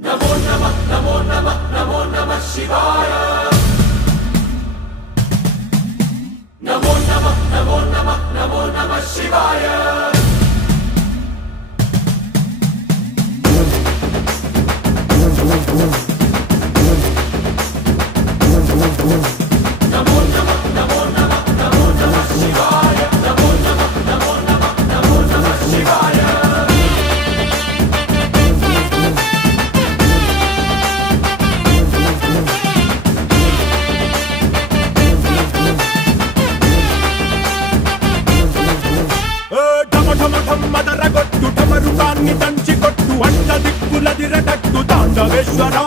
नमो नमः नमो नमः नमो नमः शिवाय नमो नमः नमो नमः नमो नमः शिवाय नमो नमः नमो नमः नमो नमः शिवाय नमो नमः नमो नमः नमो नमः शिवाय మదరగొట్టు ఠమరుకాన్ని దంచి కొట్టు అట్ట దిక్కులదిరగట్టు తాండవేశ్వరా